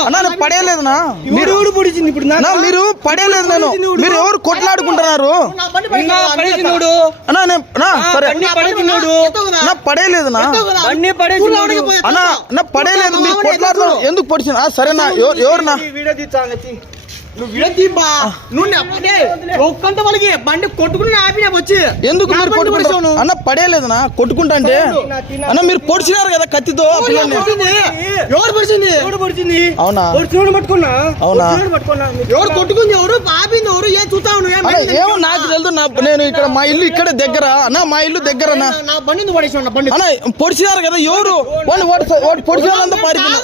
అన్నా నేను పడేయలేదునా మీరు ఎవడు పొడిచింది ఇప్పుడు అన్నా మీరు పడేయలేదు నేను. మీరు ఎవరు కొట్లాడుకుంటున్నారు? నా అన్నా నేను నా సరే? నా అన్నా? నా పడేయలేదు. మీరు కొట్లాడుతున్నారు. ఎందుకు పొడిచిన సరేనా ఎవరు ఎవరునా నువ్వు విడతీబ్బా నువ్వు నా- అదే, ఒక్కంత వాళ్ళకి బండి కొట్టుకుని ఆపినా వచ్చి. ఎందుకు నా మీరు బండి కొట్టుకుంటారు? పడేసావు నువ్వు. అన్న పడేయలేదునా కొట్టుకుంటా అంటే అన్న మీరు పొడిచినారు కదా కత్తితో ఎవరు పొడిచింది? అవునా? పొడిచినోడు పట్టుకున్నా? అవునా? పట్టుకున్నా? ఎవరు కొట్టుకుంది? ఎవరు? ఆపింది ఎవరు? ఏం చూస్తావు ఏమో నాకు తెలుసు నా నేను ఇక్కడ మా ఇల్లు ఇక్కడ దగ్గర. అన్న మా ఇల్లు దగ్గర అన్న నా బండి బండి అన్న పొడిచినారు కదా ఎవరు? వాడు వాడు వాడు పొడిచినారంతా పారిపోయినా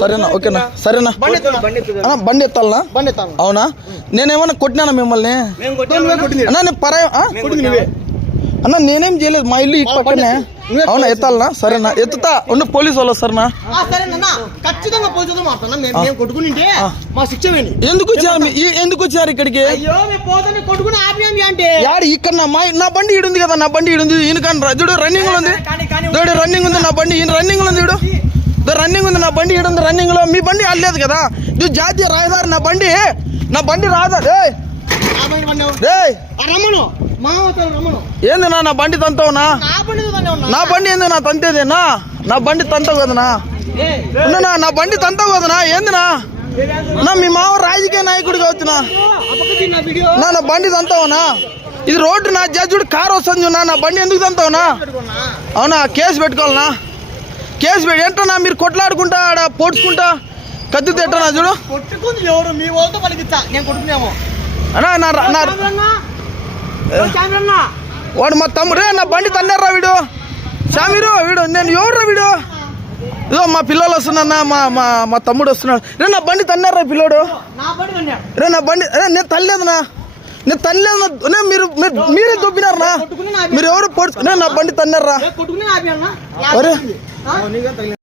సరేనా ఓకేనా సరేనా. బండి. అన్న ఎత్తాలనా? బండి అవునా? నేనేమన్నా కొట్టినానా మిమ్మల్ని? అన్న నేను పరాయ ఆ? అన్న నేనేం చేయలేదు. మా ఇల్లు ఈ పక్కనే. అవునా ఎత్తాలనా? సరేనా. ఎత్తుతా. ఉండు పోలీసు వాళ్ళు వస్తారనా? ఆ, సరే నాన్న ఖచ్చితంగా మాట్లాడనా? మేము కొట్టుకునింటే మా శిక్ష ఎందుకు వచ్చారు ఎందుకు వచ్చారు ఇక్కడికి? అయ్యో కొట్టుకుని ఆపినాం అంటే. యాడు ఇక్కడ నా నా బండి ఈడుంది కదా నా బండి ఈడుంది ఈయన కానీ చూడు రన్నింగ్లో ఉంది. చూడు రన్నింగ్ ఉంది నా బండి. ఈయన రన్నింగ్లో ఉంది చూడు. రన్నింగ్ ఉంది నా బండి ఈడుంది రన్నింగ్లో. మీ బండి ఆడలేదు కదా. ఇది జాతీయ రాయదారి నా బండి. నా బండి రాదా? రే ఏంది నా బండి తంతావునా? నా బండి ఏంది నా తంతేదేనా? నా బండి తంతావు కదనా? నా బండి తంతావు కదనా? ఏందినా నా? మీ మావ రాజకీయ నాయకుడు కావచ్చునా? నా నా బండి తంతావునా? ఇది రోడ్డు నా జడ్జుడు కారు వస్తుంది నా నా బండి ఎందుకు తంతావునా? అవునా కేసు పెట్టుకోవాలనా? కేసు పెట్టి ఏంటన్నా మీరు కొట్లాడుకుంటా ఆడ పోడ్చుకుంటా? కత్తితో ఎట్టనా చూడు? అన్నా నా వాడు మా తమ్ముడు. రే నా బండి తన్నారా వీడు. షామీరు వీడు నేను ఎవరురా వీడు? ఇదో మా పిల్లలు వస్తున్నా మా మా మా తమ్ముడు వస్తున్నాడు. రే నా బండి తన్నారా పిల్లోడు. నా బండి కొన్నాడు రే నా బండి రే నేను తల్లేదునా నేను తల్లేదు నా- నే మీరు మీరు- నా మీరు ఎవరు పొడుచు నా బండి తన్నారా కొట్టుకుని ఆపి అన్న ఒరే. ఆ?